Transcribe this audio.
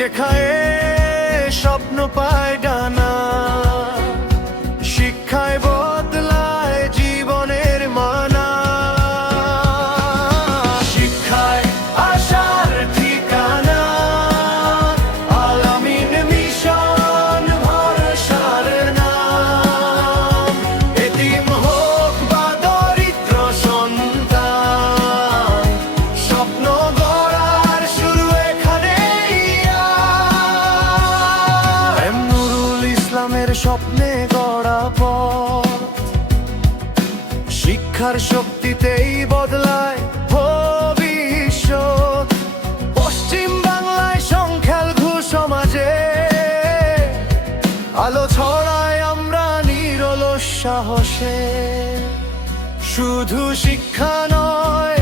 যেখানে স্বপ্ন পায় ডানা, শিক্ষায় বদলায় জীবনের মানা। শিক্ষায় আশার ঠিকানা, আল আমিন মিশন ভরসার নাম। এতিম হোক বা দরিদ্র সন্তান, স্বপ্ন গড়ার শুরু এখানেই। নুরুল ইসলামের স্বপ্নে গড়া পথ, শিক্ষার শক্তিতেই বদলায় ভবিষ্যৎ। পশ্চিম বাংলায় সংখ্যালঘু সমাজে আলো ছড়ায় আমরা নিরলস সাহসে। শুধু শিক্ষা নয়,